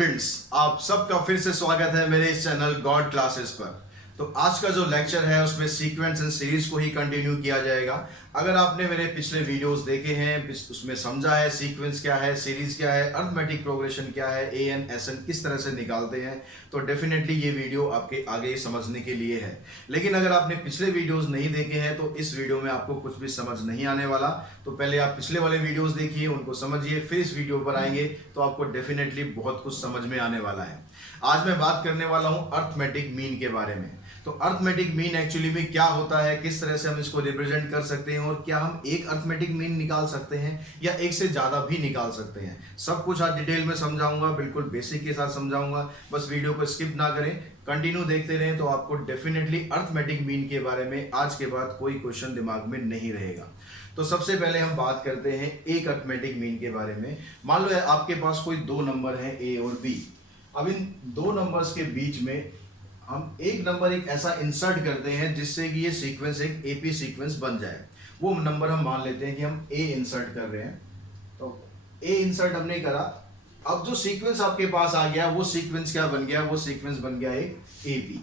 Students, आप सबका फिर से स्वागत है मेरे इस चैनल गॉड क्लासेस पर। तो आज का जो लेक्चर है उसमें सीक्वेंस एंड सीरीज को ही कंटिन्यू किया जाएगा। अगर आपने मेरे पिछले वीडियोस देखे हैं, उसमें समझा है सीक्वेंस क्या है, सीरीज क्या है, अरिथमेटिक प्रोग्रेशन क्या है, एन एसएन किस तरह से निकालते हैं, तो डेफिनेटली ये वीडियो आपके आगे समझने के लिए है। लेकिन अगर आपने पिछले वीडियोस नहीं देखे हैं तो इस वीडियो में आपको कुछ भी समझ नहीं आने वाला। तो पहले आप पिछले वाले वीडियोस देखिए, उनको समझिए, फिर इस वीडियो पर आएंगे तो आपको डेफिनेटली बहुत कुछ समझ में आने वाला है। आज मैं बात करने वाला हूं अरिथमेटिक मीन के बारे में। तो अरिथमेटिक मीन एक्चुअली में क्या होता है, किस तरह से हम इसको रिप्रेजेंट कर सकते हैं, और क्या हम एक अरिथमेटिक मीन निकाल सकते हैं या एक से ज्यादा भी निकाल सकते हैं। सब कुछ आज डिटेल में समझाऊंगा, बिल्कुल बेसिक के साथ समझाऊंगा। बस वीडियो को स्किप ना करें, कंटिन्यू देखते रहें, तो आपको डेफिनेटली अरिथमेटिक मीन के बारे में आज के बाद कोई क्वेश्चन दिमाग में नहीं रहेगा। तो सबसे पहले हम बात करते हैं एक अरिथमेटिक मीन के बारे में। मान लो आपके पास कोई दो नंबर है ए और बी। अब इन दो नंबर्स के बीच में हम एक नंबर एक ऐसा इंसर्ट करते हैं जिससे कि ये सीक्वेंस एक एपी सीक्वेंस बन जाए। वो नंबर हम मान लेते हैं कि हम ए इंसर्ट कर रहे हैं। तो ए इंसर्ट हमने करा, अब जो सीक्वेंस आपके पास आ गया वो सीक्वेंस क्या बन गया, वो सीक्वेंस बन गया एक एपी।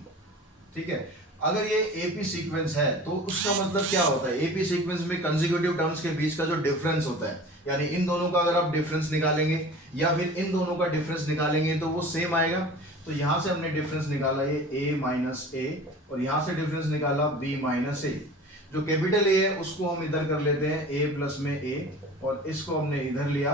ठीक है, अगर ये एपी सीक्वेंस है तो उसका मतलब क्या होता है, एपी सीक्वेंस में कंसेक्यूटिव टर्म्स के बीच का जो डिफरेंस होता है, यानी इन दोनों का अगर आप डिफरेंस निकालेंगे या फिर इन दोनों का डिफरेंस निकालेंगे तो वो सेम आएगा। तो यहां से हमने डिफरेंस निकाला ये a माइनस ए, और यहां से डिफरेंस निकाला b माइनस ए। जो कैपिटल ए है उसको हम इधर कर लेते हैं a प्लस में a, और इसको हमने इधर लिया।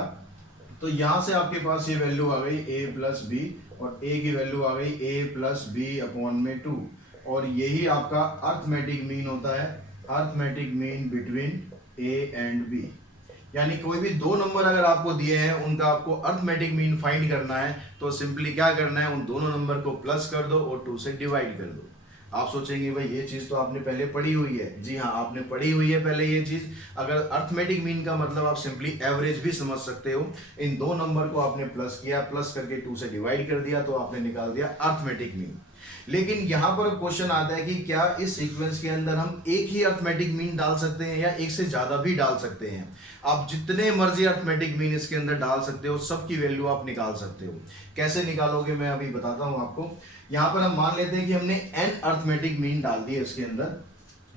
तो यहां से आपके पास ये वैल्यू आ गई a प्लस बी, और a की वैल्यू आ गई a प्लस बी अपॉन में 2। और यही आपका अरिथमेटिक मीन होता है, arithmetic mean between a and b। यानी कोई भी दो नंबर अगर आपको दिए हैं, उनका आपको अरिथमेटिक मीन फाइंड करना है, तो सिंपली क्या करना है, उन दोनों नंबर को प्लस कर दो और 2 से डिवाइड कर दो। आप सोचेंगे भाई ये चीज तो आपने पहले पढ़ी हुई है। जी हाँ, आपने पढ़ी हुई है पहले ये चीज। अगर अरिथमेटिक मीन का मतलब आप सिंपली एवरेज भी समझ सकते हो। इन दो नंबर को आपने प्लस किया, प्लस करके 2 से डिवाइड कर दिया, तो आपने निकाल दिया अरिथमेटिक मीन। लेकिन यहां पर क्वेश्चन आता है कि क्या इस सीक्वेंस के अंदर हम एक ही अरिथमेटिक मीन डाल सकते हैं या एक से ज्यादा भी डाल सकते हैं। आप जितने मर्जी अरिथमेटिक मीन इसके अंदर डाल सकते हो, सबकी वैल्यू आप निकाल सकते हो। कैसे निकालोगे मैं अभी बताता हूं आपको। यहां पर हम मान लेते हैं कि हमने n अरिथमेटिक मीन डाल दिए इसके अंदर।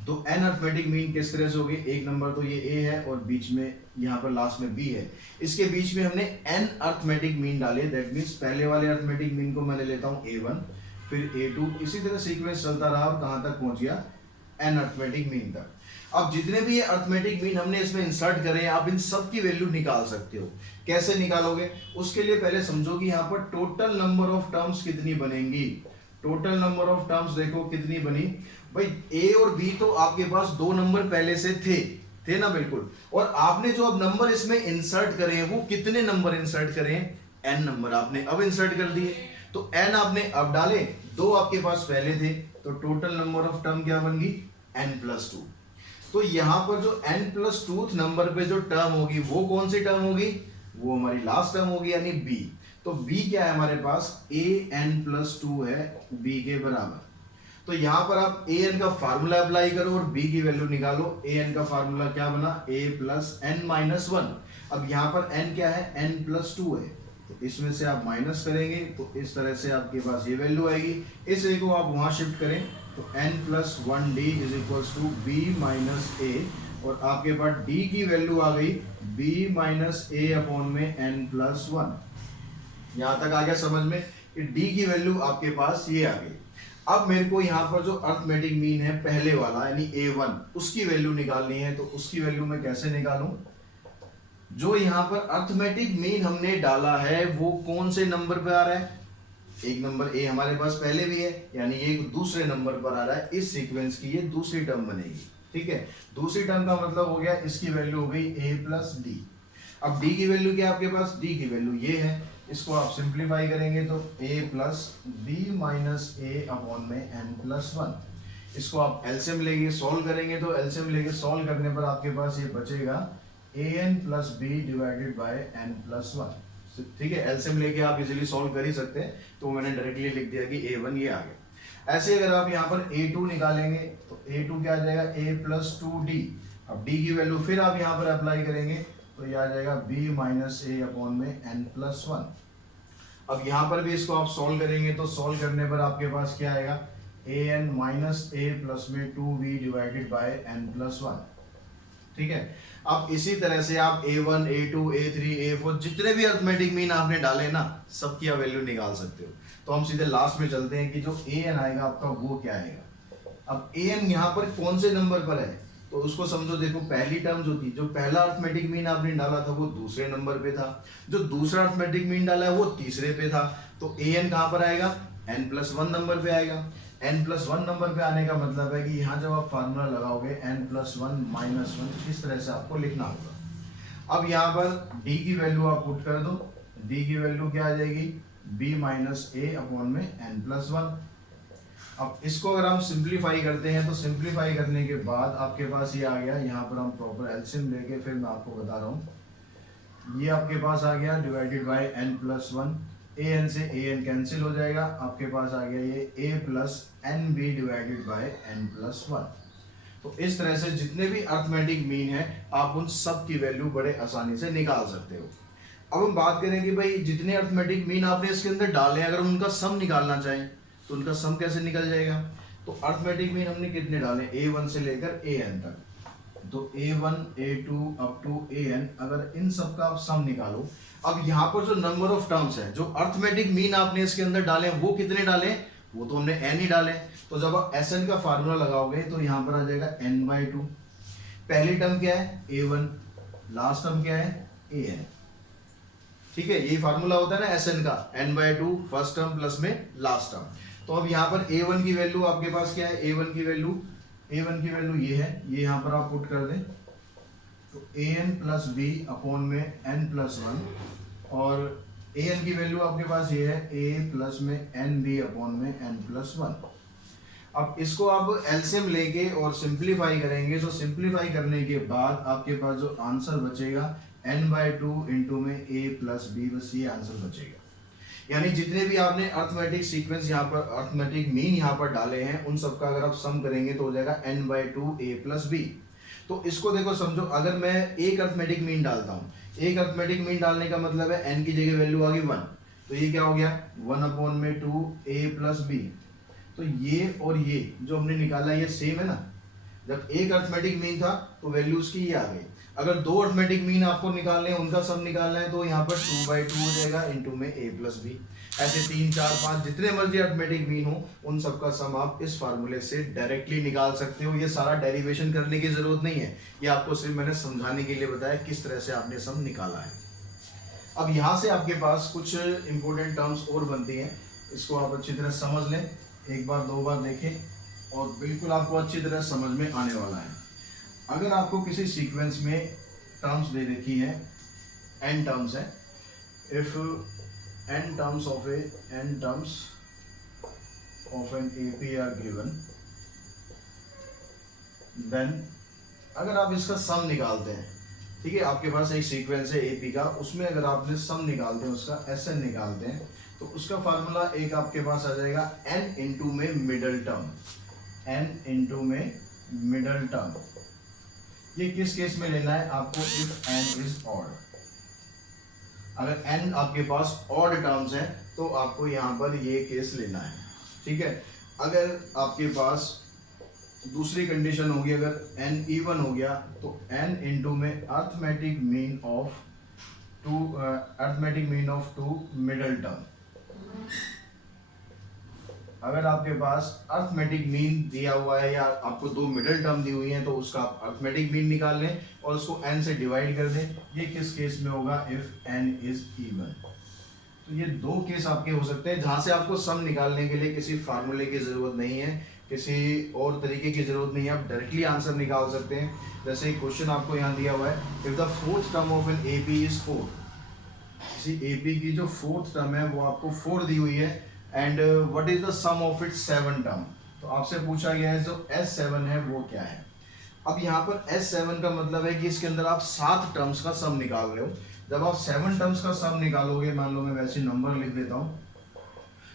तो n अरिथमेटिक मीन किस तरह से होगी, एक नंबर तो ये a है और बीच में यहाँ पर लास्ट में b है, इसके बीच में हमने n अरिथमेटिक मीन डाले। दैट मीन्स पहले वाले अरिथमेटिक मीन को मैं ले लेता हूँ a1, फिर a2, इसी तरह सीक्वेंस चलता रहा और कहां तक पहुंच गया, n अरिथमेटिक मीन तक। अब जितने भी ये अरिथमेटिक मीन हमने इसमें इंसर्ट करे, आप इन सब की वैल्यू निकाल सकते हो। कैसे निकालोगे, उसके लिए पहले समझो कि यहाँ पर टोटल नंबर ऑफ टर्म्स कितनी बनेंगी। टोटल नंबर ऑफ टर्म्स देखो कितनी बनी भाई, a और b तो आपके पास दो नंबर पहले से थे ना, बिल्कुल। और आपने जो अब नंबर इसमें इंसर्ट करे हैं वो कितने नंबर इंसर्ट करे हैं, n नंबर आपने अब इंसर्ट कर दिए। तो n आपने अब डाले, दो आपके पास पहले थे, तो टोटल नंबर ऑफ टर्म क्या बन गई, n प्लस 2। तो यहां पर जो n प्लस 2 नंबर पे जो टर्म होगी वो कौन सी टर्म होगी, वो हमारी लास्ट टर्म होगी, यानी b। तो b क्या है हमारे पास, a n प्लस 2 है b के बराबर। तो यहां पर आप a n का फार्मूला अप्लाई करो और b की वैल्यू निकालो। a n का फार्मूला क्या बना, a प्लस n माइनस 1। अब यहां पर n क्या है, n प्लस 2 है, तो इसमें से आप माइनस करेंगे तो इस तरह से आपके पास ये वैल्यू आएगी। इस a को आप वहां शिफ्ट करें तो n plus 1d is equals to b minus a, और आपके पास d की वैल्यू आ गई b माइनस a अपॉन में n प्लस 1। यहां तक आ गया समझ में कि d की वैल्यू आपके पास ये आ गई। अब मेरे को यहाँ पर जो अरिथमेटिक मीन है पहले वाला यानी a1, उसकी वैल्यू निकालनी है। तो उसकी वैल्यू मैं कैसे निकालूं, जो यहाँ पर अरिथमेटिक मीन हमने डाला है वो कौन से नंबर पे आ रहा है, एक नंबर a हमारे पास पहले भी है, यानी ये दूसरे नंबर पर आ रहा है। इस सीक्वेंस की ये दूसरी टर्म बनेगी। ठीक है, दूसरी टर्म का मतलब हो गया इसकी वैल्यू हो गई a प्लस डी। अब d की वैल्यू क्या आपके पास, d की वैल्यू ये है, इसको आप सिंप्लीफाई करेंगे तो a plus B minus A upon में n प्लस 1। इसको आप एलसीएम लेके सॉल्व करेंगे तो एलसीएम लेके सॉल्व करने पर आपके पास ये बचेगा an plus B divided by n plus 1। ठीक है, एलसीएम लेके आप इजीली सॉल्व कर ही सकते हैं, तो मैंने डायरेक्टली लिख दिया कि a1 ये आ गया। ऐसे अगर आप यहाँ पर a2 निकालेंगे तो a2 क्या आ जाएगा, a प्लस 2d। अब d की वैल्यू फिर आप यहाँ पर अप्लाई करेंगे तो ये आ जाएगा b माइनस ए अपॉन में n प्लस 1। अब यहाँ पर भी इसको आप सॉल्व करेंगे तो सॉल्व करने पर आपके पास क्या आएगा, A N minus A plus में 2b divided by n plus 1। ठीक है, अब इसी तरह से आप a1 a2 a3 a4 जितने भी अरिथमेटिक मीन आपने डाले ना, सबकी आप वैल्यू निकाल सकते हो। तो हम सीधे लास्ट में चलते हैं कि जो an आएगा आपका वो क्या आएगा। अब an यहाँ पर कौन से नंबर पर है, तो उसको समझो। देखो पहली टर्म जो थी, जो पहला अरिथमेटिक मीन आपने डाला था वो दूसरे नंबर पे था, जो दूसरा अरिथमेटिक मीन डाला है वो तीसरे पे था। तो an कहाँ पर आएगा, n प्लस 1 नंबर पे आएगा। n प्लस 1 नंबर पे आने का मतलब है कि यहाँ जब आप फार्मूला लगाओगे n प्लस 1 माइनस 1, इस तरह से आपको लिखना होगा। अब यहाँ पर d की वैल्यू आप पुट कर दो, d की वैल्यू क्या आ जाएगी, b माइनस ए अपॉन में n प्लस 1। अब इसको अगर हम सिंप्लीफाई करते हैं तो सिंप्लीफाई करने के बाद आपके पास ये आ गया। यहाँ पर हम प्रॉपर एलसीएम लेके फिर मैं आपको बता रहा हूँ, ये आपके पास आ गया divided by n plus 1। A N से ए एन कैंसिल हो जाएगा, आपके पास आ गया ये a plus N B divided by n plus 1। तो इस तरह से जितने भी अरिथमेटिक मीन है आप उन सब की वैल्यू बड़े आसानी से निकाल सकते हो। अब हम बात करें कि भाई जितने अरिथमेटिक मीन आपने इसके अंदर डाले, अगर हम उनका सम निकालना चाहें तो उनका सम कैसे निकल जाएगा। तो अरिथमेटिक मीन हमने कितने डाले, a1 से लेकर an तक, तो a1 a2 up to an, अगर इन सब का आप सम निकालो। अब यहाँ पर जो नंबर ऑफ टर्म्स है, जो अरिथमेटिक मीन आपने इसके अंदर डाले वो कितने डाले, वो तो हमने n ही डाले। तो जब आप Sn का फार्मूला लगाओगे तो यहाँ पर आ जाएगा n/2। पहली टर्म क्या है a1, लास्ट टर्म क्या है an। ठीक है, यही फार्मूला होता है ना Sn का, n/2 फर्स्ट टर्म प्लस में लास्ट टर्म। तो अब यहाँ पर a1 की वैल्यू आपके पास क्या है, a1 की वैल्यू ये है, ये यहाँ पर आप पुट कर दें तो an प्लस बी अपॉन में n प्लस 1, और an की वैल्यू आपके पास ये है a प्लस में एन बी अपॉन में n प्लस 1। अब इसको आप एलसीएम लेके और सिंप्लीफाई करेंगे तो सिंप्लीफाई करने के बाद आपके पास जो आंसर बचेगा n/2 इंटू में a प्लस बी, बस ये आंसर बचेगा। यानी जितने भी आपने अरिथमेटिक सीक्वेंस यहाँ पर, अरिथमेटिक मीन यहाँ पर डाले हैं, उन सब का अगर आप सम करेंगे तो हो जाएगा n/2 a प्लस बी। तो इसको देखो समझो, अगर मैं एक अरिथमेटिक मीन डालता हूँ, एक अरिथमेटिक मीन डालने का मतलब है n की जगह वैल्यू आ गई 1, तो ये क्या हो गया 1 अपॉन में 2 a प्लस बी। तो ये और ये जो हमने निकाला ये सेम है ना, जब एक अरिथमेटिक मीन था तो वैल्यू उसकी ये आ गई। अगर दो अरिथमेटिक मीन आपको निकालने हैं, उनका सम निकालना है, तो यहाँ पर 2/2 हो जाएगा इंटू में a प्लस बी। ऐसे 3 4 5 जितने मर्जी अरिथमेटिक मीन हो, उन सब का सम आप इस फार्मूले से डायरेक्टली निकाल सकते हो। ये सारा डेरिवेशन करने की जरूरत नहीं है, ये आपको सिर्फ मैंने समझाने के लिए बताया किस तरह से आपने सम निकाला है। अब यहाँ से आपके पास कुछ इंपॉर्टेंट टर्म्स और बनती हैं, इसको आप अच्छी तरह समझ लें, एक बार दो बार देखें और बिल्कुल आपको अच्छी तरह समझ में आने वाला है। अगर आपको किसी सीक्वेंस में टर्म्स दे रखी है, n टर्म्स है, if n terms of an AP are given, then अगर आप इसका सम निकालते हैं, ठीक है, आपके पास एक सीक्वेंस है AP का, उसमें अगर आपने सम निकालते हैं, उसका SN निकालते हैं, तो उसका फार्मूला एक आपके पास आ जाएगा n इंटू में मिडल टर्म, n इंटू में मिडल टर्म। ये किस केस में लेना है आपको, इफ n इज ऑड। अगर n आपके पास ऑड टर्म्स है तो आपको यहाँ पर ये केस लेना है, ठीक है। अगर आपके पास दूसरी कंडीशन होगी, अगर n इवन हो गया तो n इंटू में arithmetic mean of two middle term. अगर आपके पास अरिथमेटिक मीन दिया हुआ है या आपको दो मिडल टर्म दी हुई है तो उसका आप अरिथमेटिक मीन निकाल लें और उसको n से डिवाइड कर दें। ये किस केस में होगा, इफ n इज इवन। तो ये दो केस आपके हो सकते हैं जहां से आपको सम निकालने के लिए किसी फार्मूले की जरूरत नहीं है, किसी और तरीके की जरूरत नहीं है, आप डायरेक्टली आंसर निकाल सकते हैं। जैसे क्वेश्चन आपको यहाँ दिया हुआ है, if the fourth term of an AP is 4, किसी AP की जो फोर्थ टर्म है वो आपको 4 दी हुई है, and what is the sum of it 7 term. तो आपसे पूछा गया है जो S7 है वो क्या है। अब यहाँ पर S7 का मतलब है कि इसके अंदर आप 7 टर्म्स का सम निकाल रहे हो। जब आप 7 टर्म्स का सम निकालोगे, मान लो मैं वैसे नंबर लिख देता हूँ,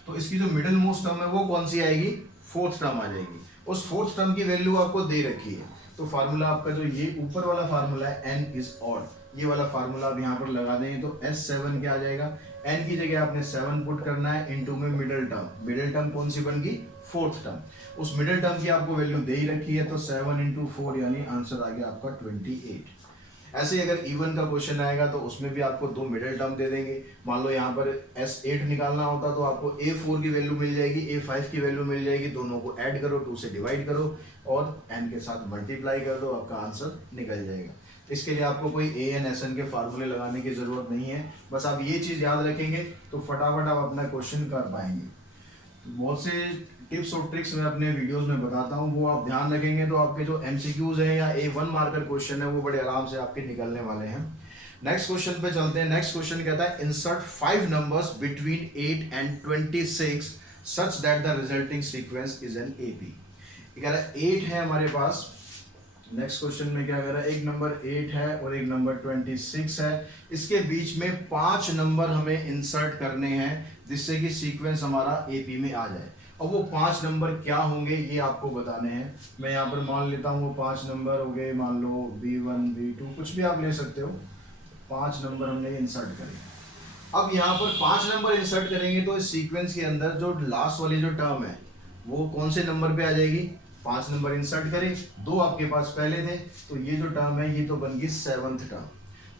तो इसकी जो मिडिल मोस्ट टर्म है वो कौन सी आएगी, फोर्थ टर्म आ जाएगी। उस फोर्थ टर्म की वैल्यू आपको दे रखी है, तो फार्मूला आपका जो ये ऊपर वाला फार्मूला है n इज ऑड, ये वाला फार्मूला आप यहाँ पर लगा देंगे तो S7 क्या आ जाएगा, n की जगह आपने 7 पुट करना है, इनटू में मिडिल टर्म कौन सी बन गई, फोर्थ टर्म, उस मिडिल टर्म की आपको वैल्यू दे ही रखी है, तो 7 इंटू 4 यानी आंसर आ गया आपका 28। ऐसे ही अगर इवन का क्वेश्चन आएगा तो उसमें भी आपको दो मिडिल टर्म दे देंगे। मान लो यहाँ पर S8 निकालना होता तो आपको A4 की वैल्यू मिल जाएगी, A5 की वैल्यू मिल जाएगी, दोनों को ऐड करो, 2 से डिवाइड करो और n के साथ मल्टीप्लाई कर दो, आपका आंसर निकल जाएगा। इसके लिए आपको कोई an sn के फार्मूले लगाने की जरूरत नहीं है, बस आप ये चीज़ याद रखेंगे तो फटाफट आप अपना क्वेश्चन कर पाएंगे। बहुत से टिप्स और ट्रिक्स मैं अपने वीडियोस में बताता हूँ, वो आप ध्यान रखेंगे तो आपके जो MCQs हैं या A1 मार्कर क्वेश्चन है वो बड़े आराम से आपके निकलने वाले हैं। नेक्स्ट क्वेश्चन पे चलते हैं। नेक्स्ट क्वेश्चन कहता है insert 5 numbers between 8 and 26 such that the resulting sequence is an AP। कह रहा है 8 है हमारे पास, नेक्स्ट क्वेश्चन में क्या कर रहा है, एक नंबर 8 है और एक नंबर 26 है, इसके बीच में 5 नंबर हमें इंसर्ट करने हैं जिससे कि सीक्वेंस हमारा AP में आ जाए। और वो 5 नंबर क्या होंगे ये आपको बताने हैं। मैं यहाँ पर मान लेता हूँ वो 5 नंबर हो गए, मान लो B1 B2 कुछ भी आप ले सकते हो, 5 नंबर हमने इंसर्ट करेंगे। अब यहाँ पर 5 नंबर इंसर्ट करेंगे तो इस सीक्वेंस के अंदर जो लास्ट वाली जो टर्म है वो कौन से नंबर पे आ जाएगी, 5 नंबर इंसर्ट करें, 2 आपके पास पहले थे तो ये जो टर्म है ये तो बन गई 7th टर्म,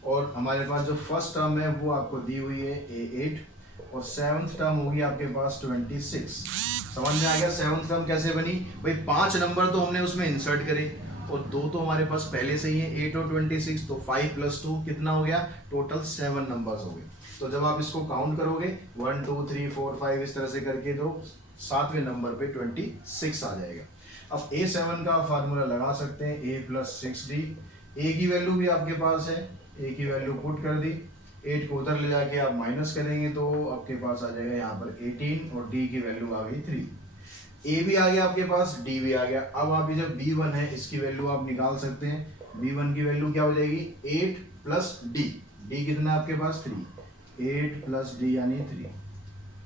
और हमारे पास जो फर्स्ट टर्म है वो आपको दी हुई है A8 और 7th टर्म होगी आपके पास 26। समझ में आ गया 7th टर्म कैसे बनी भाई, 5 नंबर तो हमने उसमें इंसर्ट करे और 2 तो हमारे पास पहले से ही है 8 और 26, तो 5 + 2 कितना हो गया, टोटल 7 नंबर्स हो गए। तो जब आप इसको काउंट करोगे 1 2 3 4 5 इस तरह से करके तो 7वें नंबर पे 26 आ जाएगा। अब A7 का फार्मूला लगा सकते हैं, A + 6D, A की वैल्यू भी आपके पास है, A की वैल्यू पुट कर दी, 8 को उधर ले जाके आप माइनस करेंगे तो आपके पास आ जाएगा यहाँ पर 18 और D की वैल्यू आ गई 3। A भी आ गया आपके पास, D भी आ गया। अब आप ये जब B1 है इसकी वैल्यू आप निकाल सकते हैं, B1 की वैल्यू क्या हो जाएगी 8 + D, D कितना है आपके पास 3, 8 + D यानी 3,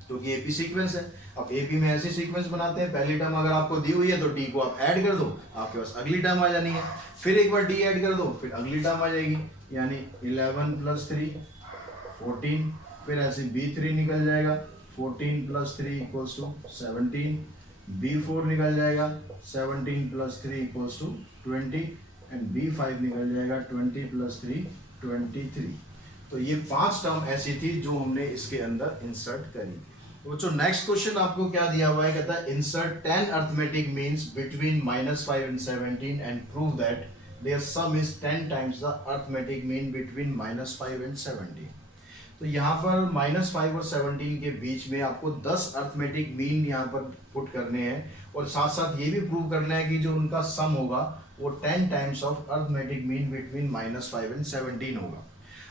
क्योंकि AP सीक्वेंस है। अब AP में ऐसे सीक्वेंस बनाते हैं, पहली टर्म अगर आपको दी हुई है तो D को आप ऐड कर दो, आपके पास अगली टर्म आ जानी है, फिर एक बार D ऐड कर दो, फिर अगली टर्म आ जाएगी, यानी 11 + 3 14, फिर ऐसे B3 निकल जाएगा, 14 + 3 = 17, B4 निकल जाएगा, 17 + 3 = 20 एंड B5 निकल जाएगा, 20 + 3 23। तो ये 5 टर्म ऐसी थी जो हमने इसके अंदर इंसर्ट करी। तो जो नेक्स्ट क्वेश्चन आपको क्या दिया हुआ है, कहता है insert 10 arithmetic means between -5 and 17 and prove that their sum is 10 times the arithmetic mean between -5 and 17। तो यहाँ पर -5 और 17 के बीच में आपको 10 अर्थमेटिक मीन यहाँ पर पुट करने हैं और साथ साथ ये भी प्रूव करना है कि जो उनका सम होगा वो 10 times of arithmetic mean between -5 and 17 होगा।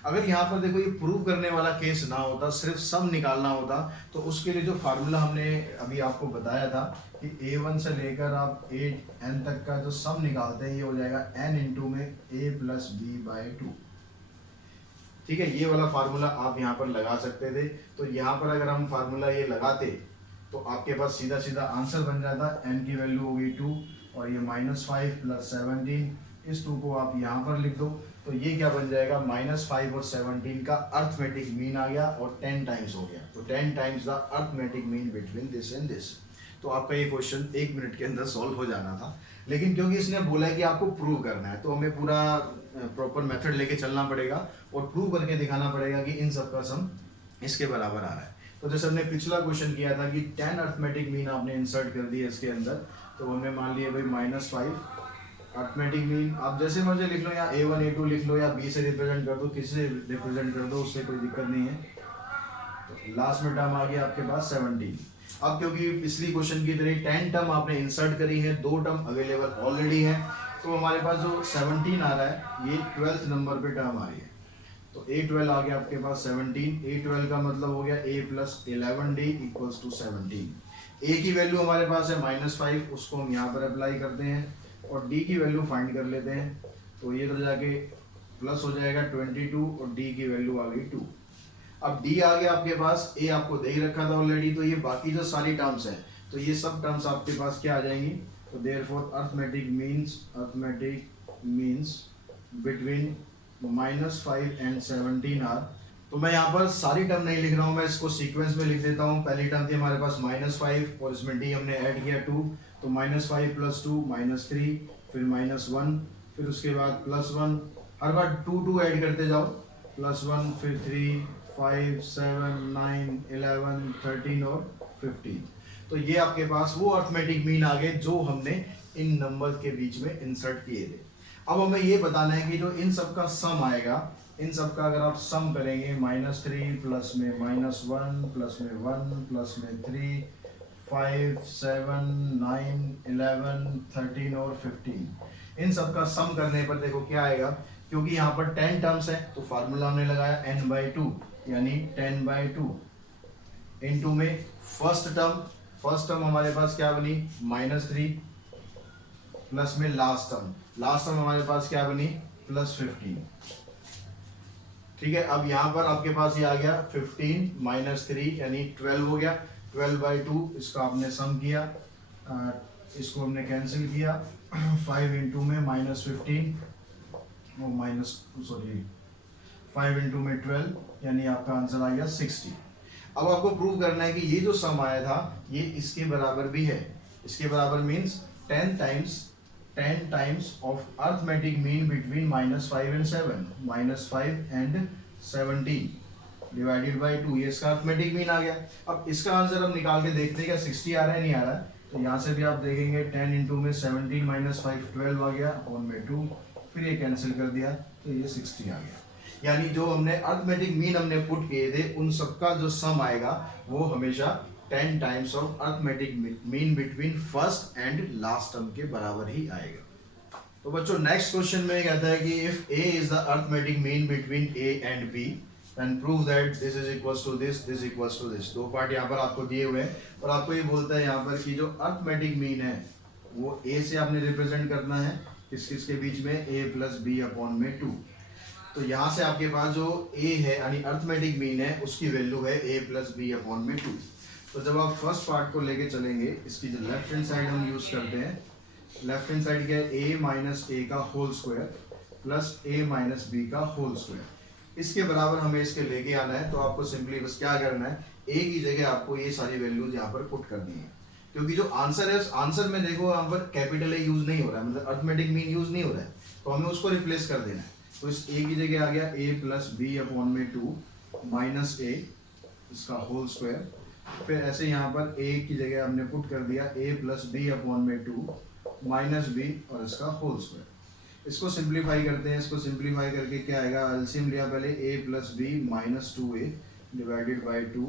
अगर यहाँ पर देखो ये प्रूव करने वाला केस ना होता, सिर्फ सम निकालना होता, तो उसके लिए जो फार्मूला हमने अभी आपको बताया था कि A1 से लेकर आप n तक का जो सम निकालते हैं ये हो जाएगा n इंटू में A + B/2। ठीक है, ये वाला फार्मूला आप यहाँ पर लगा सकते थे। तो यहाँ पर अगर हम फार्मूला ये लगाते तो आपके पास सीधा सीधा आंसर बन जाता, n की वैल्यू हो गई 2 और ये -5 + 17, इस 2 को आप यहाँ पर लिख दो तो ये क्या बन जाएगा, -5 और 17 का अर्थमेटिक मीन आ गया और 10 टाइम्स हो गया, तो 10 times the arithmetic mean between this and this. तो आपका ये क्वेश्चन 1 मिनट के अंदर सॉल्व हो जाना था, लेकिन क्योंकि इसने बोला है कि आपको प्रूव करना है तो हमें पूरा प्रॉपर मेथड लेके चलना पड़ेगा और प्रूव करके दिखाना पड़ेगा कि इन सब का सम इसके बराबर आ रहा है। तो जैसे हमने पिछला क्वेश्चन किया था कि 10 अर्थमेटिक मीन आपने इंसर्ट कर दिया इसके अंदर, तो हमने मान लिया भाई -5 अर्थमेटिक मीन, आप जैसे मर्जी लिख लो, या A1 A2 लिख लो या B से रिप्रेजेंट कर दो, किसी से रिप्रेजेंट कर दो, उससे कोई दिक्कत नहीं है। तो लास्ट में टर्म आ गया आपके पास 17। अब क्योंकि पिछली क्वेश्चन की तरह 10 टर्म आपने इंसर्ट करी है, 2 टर्म अवेलेबल ऑलरेडी है, तो हमारे पास जो 17 आ रहा है ये 12th नंबर पे टर्म आ रही है। तो A12 आ गया आपके पास 17, A12 का मतलब हो गया A + 11D = 17। A की वैल्यू हमारे पास है -5, उसको हम यहाँ पर अप्लाई करते हैं और D की वैल्यू फाइंड कर लेते हैं, तो ये तो जाके प्लस हो जाएगा 22 और D की वैल्यू आ गई 2। अब D आ गया आपके पास, A आपको दे ही रखा था ऑलरेडी, तो ये बाकी जो सारी टर्म्स हैं तो ये सब टर्म्स आपके पास क्या आ जाएंगी, तो therefore arithmetic means between -5 and 17 are. तो मैं यहाँ पर सारी टर्म नहीं लिख रहा हूँ, मैं इसको सीक्वेंस में लिख देता हूँ। पहली टर्म थी हमारे पास -5 और इसमें डी हमने ऐड किया 2, तो -5 + 2 -3, फिर -1, फिर उसके बाद +1, हर बार 2 2 ऐड करते जाओ, +1, फिर 3 5 7 9 11 13 और 15। तो ये आपके पास वो अर्थमेटिक मीन आ गए जो हमने इन नंबर के बीच में इंसर्ट किए थे। अब हमें ये बताना है कि जो इन सब का सम आएगा, इन सब का अगर आप सम करेंगे, -3 प्लस में -1 प्लस में 1 प्लस में 3 5 7 9 11 13 और 15, इन सब का सम करने पर देखो क्या आएगा। क्योंकि यहाँ पर 10 टर्म्स है तो फार्मूला हमने लगाया n/2, यानी 10/2 इनटू में फर्स्ट टर्म हमारे पास क्या बनी -3 प्लस में लास्ट टर्म हमारे पास क्या बनी +15। ठीक है, अब यहाँ पर आपके पास ये आ गया 15 - 3 यानी 12 हो गया। 12/2 इसका आपने सम किया, इसको हमने कैंसिल किया। 5 इंटू में -15 और 5 इंटू में 12 यानी आपका आंसर आ गया 60। अब आपको प्रूव करना है कि ये जो सम आया था ये इसके बराबर भी है। इसके बराबर means 10 times of arithmetic mean between -5 and 7, -5 and 17 divided by 2, ये इसका अर्थमेटिक मीन आ गया। अब इसका आंसर हम निकाल के देखते हैं क्या 60 आ रहा है नहीं आ रहा है। तो यहाँ से भी आप देखेंगे 10 इंटू में 17 - 5 12 आ गया, और में 2, फिर ये कैंसिल कर दिया तो ये 60 आ गया। यानी जो हमने अर्थमेटिक मीन हमने पुट किए थे उन सबका जो सम आएगा वो हमेशा 10 times of arithmetic mean between first and last term के बराबर ही आएगा। तो बच्चों नेक्स्ट क्वेश्चन में कहता है कि if a is the arithmetic mean between a and b then prove that this is equals to this equals to this. दो पार्ट यहाँ पर आपको दिए हुए हैं और आपको ये बोलता है यहाँ पर कि जो अर्थमेटिक मीन है वो a से आपने रिप्रेजेंट करना है, किसके बीच में a + b/2। तो यहाँ से आपके पास जो a है यानी अर्थमेटिक मीन है उसकी वैल्यू है a + b/2। तो जब आप फर्स्ट पार्ट को लेके चलेंगे, इसकी जो लेफ्ट हैंड साइड हम यूज करते हैं, लेफ्ट हैंड साइड क्या है a - a का whole square plus a - b का होल स्क्वायर। इसके बराबर हमें इसके लेके आना है। तो आपको सिंपली बस क्या करना है, a की जगह आपको ये सारी वैल्यूज यहाँ पर पुट करनी है। क्योंकि जो आंसर है उस आंसर में देखो यहाँ पर कैपिटल A यूज नहीं हो रहा है, मतलब अर्थमेटिक मीन यूज नहीं हो रहा है, तो हमें उसको रिप्लेस कर देना है। तो इस a की जगह आ गया a + b/2 माइनस a इसका होल स्क्वायर। फिर ऐसे यहाँ पर a की जगह हमने पुट कर दिया a + b/2 माइनस b और इसका होल स्क्वायर। इसको सिंप्लीफाई करते हैं। इसको सिंप्लीफाई करके क्या आएगा, एलसीएम लिया पहले a + b - 2a divided by 2,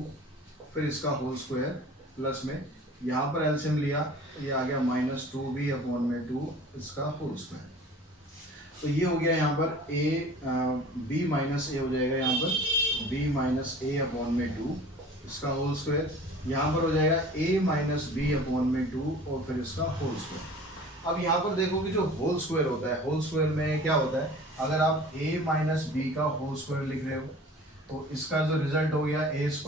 फिर इसका होल स्क्वायर प्लस में यहाँ पर एलसीएम लिया, ये आ गया -2b/2 इसका होल स्क्वायर। तो ये हो गया यहाँ पर b - a हो जाएगा, यहाँ पर b - a/2 इसका होल स्क्वायर। यहाँ पर हो जाएगा a - b/2 और फिर इसका होल स्क्वायर। अब यहाँ पर देखो कि जो होल स्क्वायर होता है, होल स्क्वायर में क्या होता है, अगर आप a - b का होल स्क्वायर लिख रहे हो तो इसका जो रिजल्ट हो गया a² +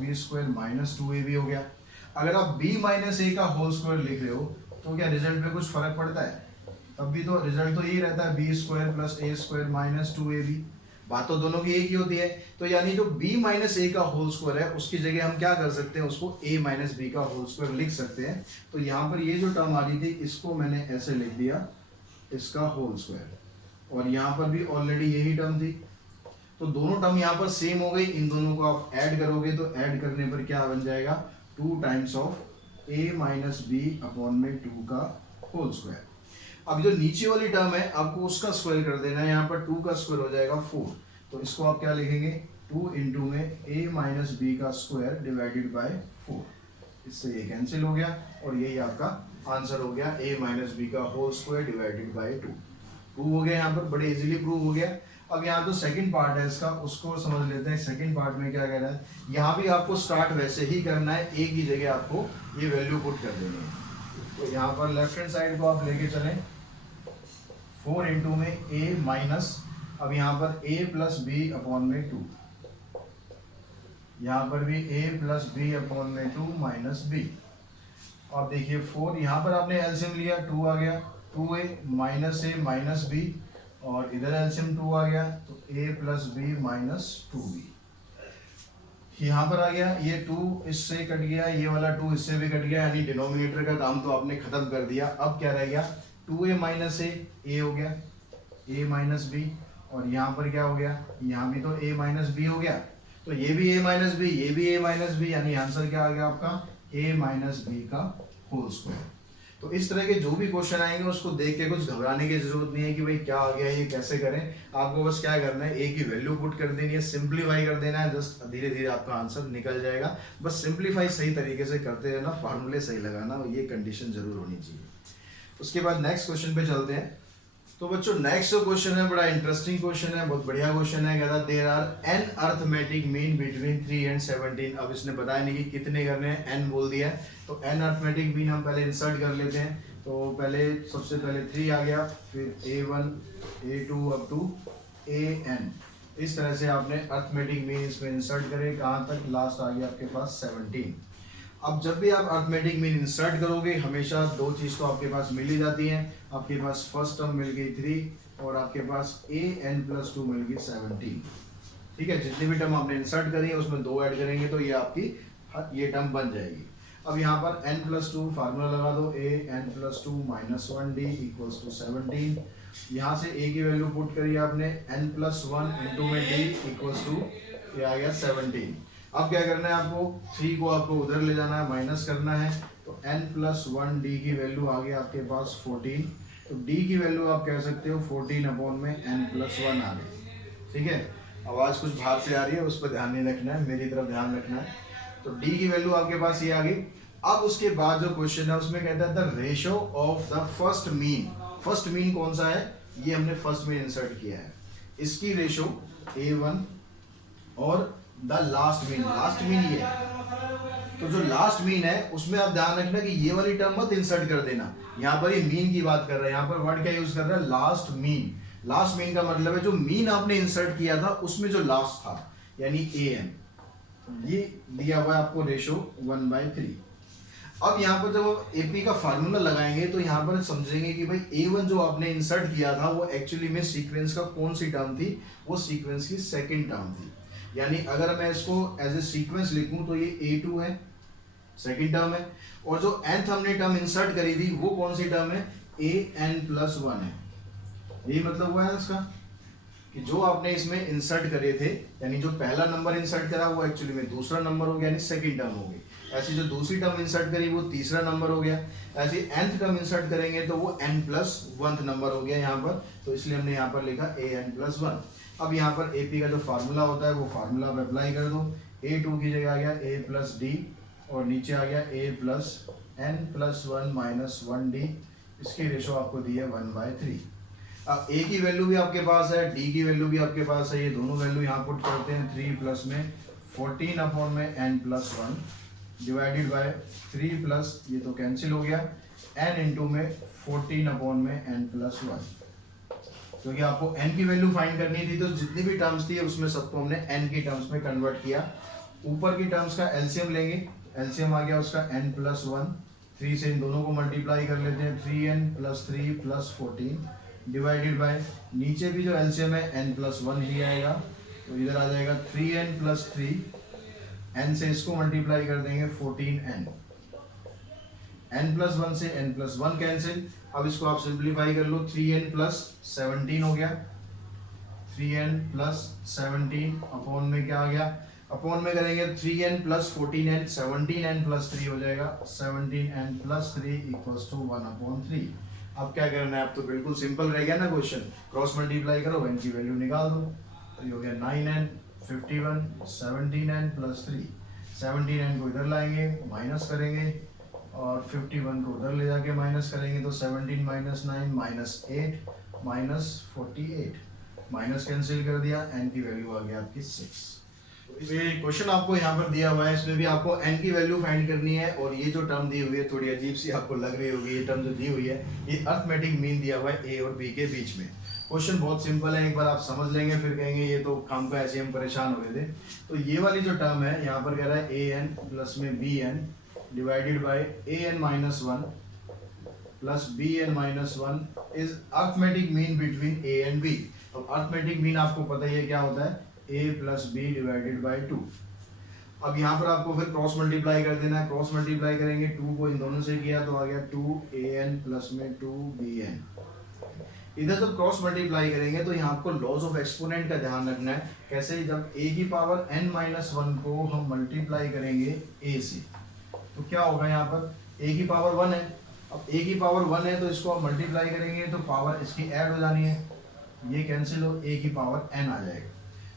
b² - 2ab हो गया। अगर आप b - a का होल स्क्वायर लिख रहे हो तो क्या रिजल्ट में कुछ फर्क पड़ता है? तब भी तो रिजल्ट तो यही रहता है b² + a² - 2ab। बात तो दोनों की एक ही होती है। तो यानी जो b - a का होल स्क्वायर है उसकी जगह हम क्या कर सकते हैं, उसको a - b का होल स्क्वायर लिख सकते हैं। तो यहाँ पर ये जो टर्म आ रही थी इसको मैंने ऐसे लिख दिया, इसका होल स्क्वायर, और यहाँ पर भी ऑलरेडी यही टर्म थी। तो दोनों टर्म यहाँ पर सेम हो गई। इन दोनों को आप ऐड करोगे तो ऐड करने पर क्या बन जाएगा, 2 टाइम्स ऑफ a - b/2 का होल स्क्वायर। अब जो नीचे वाली टर्म है आपको उसका स्क्वायर कर देना है। यहाँ पर 2 का स्क्वायर हो जाएगा 4। तो इसको आप क्या लिखेंगे, 2 इंटू में a - b का स्क्वायर डिवाइडेड बाय 4। इससे ये कैंसिल हो गया और यही आपका आंसर हो गया a - b का whole square divided by 2। Prove हो गया, यहाँ पर बड़े इजीली प्रूव हो गया। अब यहाँ तो सेकंड पार्ट है इसका, उसको समझ लेते हैं। सेकंड पार्ट में क्या कह रहा है, यहाँ भी आपको स्टार्ट वैसे ही करना है, a की जगह आपको ये वैल्यू पुट कर देनी है। तो यहाँ पर लेफ्ट हैंड साइड को आप लेके चलें, 4 इंटू में a माइनस, अब यहाँ पर a + b/2, यहाँ पर भी a + b/2 माइनस b। अब देखिए 4, यहाँ पर आपने एलसीएम लिया, 2 आ गया, 2a - a - b और इधर एलसीएम 2 आ गया तो a plus B minus 2b। यहाँ पर आ गया ये 2 इससे कट गया, ये वाला 2 इससे भी कट गया, यानी डिनोमिनेटर का काम तो आपने खत्म कर दिया। अब क्या रह गया 2a माइनस ए हो गया a माइनस बी, और यहाँ पर क्या हो गया, यहाँ भी तो a माइनस बी हो गया, तो ये भी a माइनस बी, ये भी a माइनस बी, यानी आंसर क्या आ गया आपका a माइनस बी का होल स्क्वायर। तो इस तरह के जो भी क्वेश्चन आएंगे उसको देख के कुछ घबराने की जरूरत नहीं है कि भाई क्या आ गया ये कैसे करें। आपको बस क्या करना है, ए की वैल्यू पुट कर देनी है, सिंप्लीफाई कर देना है, जस्ट धीरे धीरे आपका आंसर निकल जाएगा। बस सिंप्लीफाई सही तरीके से करते रहना, फार्मूले सही लगाना, ये कंडीशन जरूर होनी चाहिए। उसके बाद नेक्स्ट क्वेश्चन पे चलते हैं। तो बच्चों नेक्स्ट जो क्वेश्चन है बड़ा इंटरेस्टिंग क्वेश्चन है, बहुत बढ़िया क्वेश्चन है। कहता there are N arithmetic mean between 3 and 17। अब इसने बताया नहीं कि कितने करने हैं, एन बोल दिया है, तो एन अर्थमेटिक मीन हम पहले इंसर्ट कर लेते हैं। तो पहले सबसे पहले 3 आ गया, फिर a1 a2 up to an। इस तरह से आपने अर्थमेटिक मीन इसमें इंसर्ट करे, कहाँ तक, लास्ट आ गया आपके पास 17। अब जब भी आप अर्थमेटिक मीन इंसर्ट करोगे हमेशा दो चीज़ तो आपके पास मिल ही जाती हैं। आपके पास फर्स्ट टर्म मिल गई 3 और आपके पास an प्लस 2 मिल गई 17। ठीक है, जितनी भी टर्म आपने इंसर्ट करी है उसमें 2 ऐड करेंगे तो ये आपकी ये टर्म बन जाएगी। अब यहाँ पर n प्लस 2 फार्मूला लगा दो, an plus 2 minus 1d equals to 17। यहाँ से a की वैल्यू पुट करी आपने, n प्लस 1 इंटू में d इक्वल्स टू ये आ गया 17। अब क्या करना है आपको, 3 को आपको उधर ले जाना है, माइनस करना है, तो n प्लस 1 d की वैल्यू आ गई आपके पास 14। तो d की वैल्यू आप कह सकते हो 14 अपॉन में n प्लस 1 आ गई। ठीक है, आवाज़ कुछ बाहर से आ रही है, उस पर ध्यान नहीं रखना है, मेरी तरफ ध्यान रखना है। तो d की वैल्यू आपके पास ये आ गई। अब उसके बाद जो क्वेश्चन है उसमें कहता है the ratio of the first mean. First mean कौन सा है, ये हमने फर्स्ट मीन इंसर्ट किया है, इसकी रेशो a1 और the last mean, last mean ये है। तो जो लास्ट मीन है उसमें आप ध्यान रखना कि ये वाली टर्म मत इंसर्ट कर देना, यहाँ पर ये मीन की बात कर रहा है, यहाँ पर वर्ड क्या यूज कर रहा है, लास्ट मीन। लास्ट मीन का मतलब है जो मीन आपने इंसर्ट किया था उसमें जो लास्ट था, यानी an। ये दिया हुआ है आपको रेशो 1/3। अब यहाँ पर जब आप एपी का फार्मूला लगाएंगे तो यहाँ पर समझेंगे कि भाई a1 जो आपने इंसर्ट किया था वो एक्चुअली में सीक्वेंस का कौन सी टर्म थी, वो सीक्वेंस की सेकंड टर्म थी। यानी अगर मैं इसको एज ए सीक्वेंस लिखूं तो ये a2 है, सेकंड टर्म है, और जो nth हमने टर्म इंसर्ट करी थी वो कौन सी टर्म है, an प्लस 1 है। यही मतलब हुआ है इसका कि जो आपने इसमें इंसर्ट करे थे, यानी जो पहला नंबर इंसर्ट करा वो एक्चुअली में दूसरा नंबर हो गया, यानी सेकंड टर्म हो गई। ऐसी जो दूसरी टर्म इंसर्ट करी वो तीसरा नंबर हो गया। ऐसे nth टर्म इंसर्ट करेंगे तो वो n प्लस 1 नंबर हो गया यहाँ पर, तो इसलिए हमने यहाँ पर लिखा an प्लस 1। अब यहाँ पर AP का जो फार्मूला होता है वो फार्मूला आप अप्लाई कर दो। a2 की जगह आ गया a प्लस डी, और नीचे आ गया a plus n plus 1 minus 1d। इसकी रेशो आपको दी है 1/3। अब a की वैल्यू भी आपके पास है, d की वैल्यू भी आपके पास है, ये दोनों वैल्यू यहाँ पुट करते हैं। 3 प्लस में 14 अपॉन में n plus 1 divided by 3 plus ये तो कैंसिल हो गया, n इंटू में 14 अपॉन में n प्लस 1। क्योंकि आपको n की वैल्यू फाइंड करनी थी तो जितनी भी टर्म्स थी उसमें सबको हमने n की टर्म्स में कन्वर्ट किया। ऊपर की टर्म्स का एलसीएम लेंगे, एलसीएम आ गया उसका n प्लस 1। 3 से इन दोनों को मल्टीप्लाई कर लेते हैं, 3n plus 3 plus 14 divided by नीचे भी जो एलसीएम है n प्लस 1 ही आएगा, तो इधर आ जाएगा 3n प्लस 3, n से इसको मल्टीप्लाई कर देंगे 14n, n प्लस 1 से n प्लस 1 कैंसिल। अब इसको आप सिंप्लीफाई कर लो, 3n प्लस 17 हो गया, 3n प्लस 17 अपॉन में क्या आ गया, अपॉन में करेंगे 3n plus 14n, 17n plus 3 हो जाएगा, 17n प्लस 3 इक्वल्स टू 1/3। अब क्या करना है, अब तो बिल्कुल सिंपल रह गया ना क्वेश्चन, क्रॉस मल्टीप्लाई करो, n की वैल्यू निकाल दो, तो ये हो गया 9n 51 17n प्लस 3। 17n को इधर लाएंगे माइनस करेंगे और 51 को उधर ले जाके माइनस करेंगे, तो 17 minus 9 minus 8 minus 48, minus cancel कर दिया, n की वैल्यू आ गया आपकी 6। ये क्वेश्चन आपको यहाँ पर दिया हुआ है, इसमें भी आपको n की वैल्यू फाइंड करनी है। और ये जो टर्म दी हुई है थोड़ी अजीब सी आपको लग रही होगी, ये टर्म जो दी हुई है ये अर्थमेटिक मीन दिया हुआ है a और b के बीच में। क्वेश्चन बहुत सिंपल है, एक बार आप समझ लेंगे फिर कहेंगे ये तो काम का ऐसे हम परेशान हो गए थे। तो ये वाली जो टर्म है यहाँ पर कह रहा है an प्लस में bn divided by an minus 1 plus B N minus one is arithmetic mean between A and B. अब अर्थमेटिक मीन आपको पता ही है क्या होता है, A plus B divided by two. अब यहाँ पर आपको फिर क्रॉस मल्टीप्लाई कर देना है, क्रॉस मल्टीप्लाई करेंगे, टू को इन दोनों से किया तो आ गया टू ए एन प्लस में टू बी एन। इधर जब क्रॉस मल्टीप्लाई करेंगे तो यहाँ आपको लॉज ऑफ एक्सपोनेंट का ध्यान रखना है। कैसे, जब ए की पावर n माइनस वन को हम मल्टीप्लाई करेंगे a से तो क्या होगा, यहाँ पर a की पावर 1 है। अब a की पावर 1 है तो इसको हम मल्टीप्लाई करेंगे तो पावर इसकी ऐड हो जानी है, ये कैंसिल हो, a की पावर n आ जाएगा।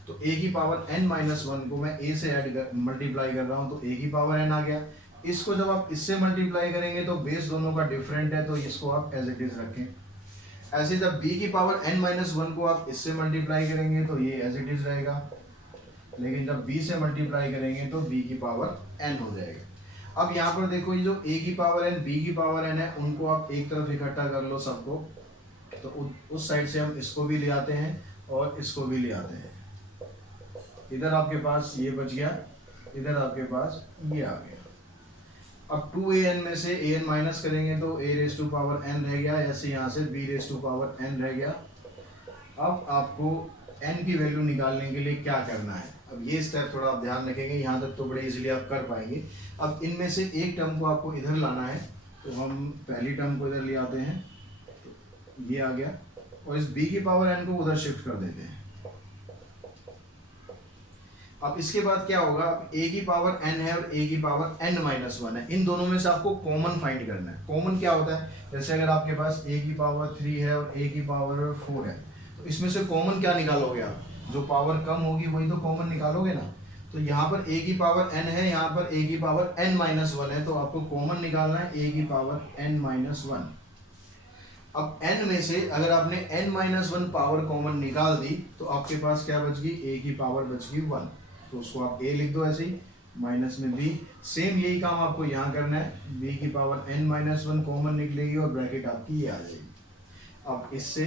तो a की पावर n माइनस वन को मैं a से मल्टीप्लाई कर रहा हूँ तो a की पावर n आ गया। इसको जब आप इससे मल्टीप्लाई करेंगे तो बेस दोनों का डिफरेंट है तो इसको आप एज इट इज रखें। ऐसे जब b की पावर n माइनस वन को आप इससे मल्टीप्लाई करेंगे तो ये एज इट इज रहेगा, लेकिन जब b से मल्टीप्लाई करेंगे तो b की पावर n हो जाएगा। अब यहाँ पर देखो, ये जो a की पावर n b की पावर n है उनको आप एक तरफ इकट्ठा कर लो सबको, तो उस साइड से हम इसको भी ले आते हैं और इसको भी ले आते हैं। इधर आपके पास ये बच गया, इधर आपके पास ये आ गया। अब 2an में से an माइनस करेंगे तो a raise to power n रह गया, ऐसे यहाँ से b raise to power n रह गया। अब आपको n की वैल्यू निकालने के लिए क्या करना है, अब ये स्टेप थोड़ा आप ध्यान रखेंगे, यहाँ तक तो बड़े इजीली आप कर पाएंगे। अब इनमें से एक टर्म को आपको इधर लाना है, तो हम पहली टर्म को इधर ले आते हैं, तो ये आ गया, और इस b की पावर n को उधर शिफ्ट कर देते हैं। अब इसके बाद क्या होगा, a की पावर n है और a की पावर n माइनस वन है, इन दोनों में से आपको कॉमन फाइंड करना है। कॉमन क्या होता है, जैसे अगर आपके पास a की पावर 3 है और a की पावर 4 है, तो इसमें से कॉमन क्या निकालोगे आप, जो पावर कम होगी वही तो कॉमन निकालोगे ना। तो यहाँ पर a की पावर n है, यहाँ पर a की पावर n माइनस वन है, तो आपको कॉमन निकालना है a की पावर n माइनस वन। अब n में से अगर आपने n minus one power common निकाल दी तो आपके पास क्या बच गई, a की पावर बच गई 1, तो उसको आप a लिख दो ऐसे ही, माइनस में b। सेम यही काम आपको यहाँ करना है, b की power n minus one common निकलेगी और ब्रैकेट आपकी ये आ जाएगी। अब इससे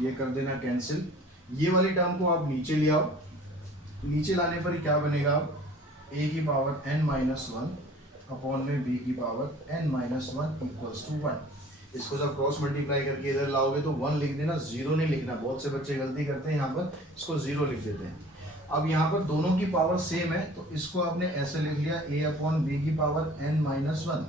ये कर देना कैंसिल, ये वाली टर्म को आप नीचे ले आओ, नीचे लाने पर क्या बनेगा, a की power n minus one upon में b की power n minus one equals to 1। इसको जब क्रॉस मल्टीप्लाई करके इधर लाओगे तो 1 लिख देना, 0 नहीं लिखना, बहुत से बच्चे गलती करते हैं, यहाँ पर इसको 0 लिख देते हैं। अब यहाँ पर दोनों की पावर सेम है तो इसको आपने ऐसे लिख लिया, a अपॉन बी की पावर n माइनस वन।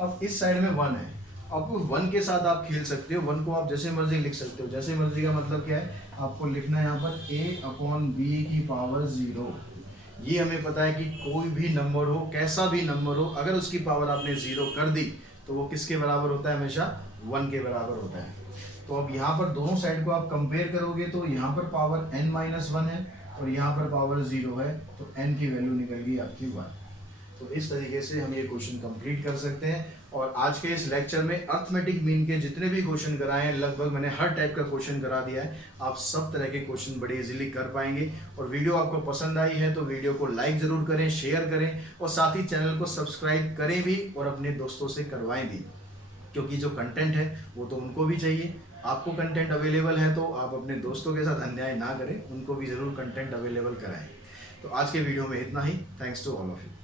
अब इस साइड में 1 है, आपको 1 के साथ आप खेल सकते हो, 1 को आप जैसे मर्जी लिख सकते हो। जैसे मर्जी का मतलब क्या है, आपको लिखना है यहाँ पर a अपॉन बी की पावर 0। ये हमें पता है कि कोई भी नंबर हो, कैसा भी नंबर हो, अगर उसकी पावर आपने 0 कर दी तो वो किसके बराबर होता है, हमेशा 1 के बराबर होता है। तो अब यहाँ पर दोनों साइड को आप कंपेयर करोगे तो यहाँ पर पावर n माइनस वन है और यहाँ पर पावर 0 है, तो n की वैल्यू निकल गई आपकी 1। तो इस तरीके से हम ये क्वेश्चन कंप्लीट कर सकते हैं। और आज के इस लेक्चर में अर्थमेटिक मीन के जितने भी क्वेश्चन कराए हैं, लगभग मैंने हर टाइप का क्वेश्चन करा दिया है। आप सब तरह के क्वेश्चन बड़े इजीली कर पाएंगे। और वीडियो आपको पसंद आई है तो वीडियो को लाइक जरूर करें, शेयर करें और साथ ही चैनल को सब्सक्राइब करें भी और अपने दोस्तों से करवाएं भी, क्योंकि जो कंटेंट है वो तो उनको भी चाहिए। आपको कंटेंट अवेलेबल है तो आप अपने दोस्तों के साथ अन्याय ना करें, उनको भी ज़रूर कंटेंट अवेलेबल कराएं। तो आज के वीडियो में इतना ही। Thanks to all of you.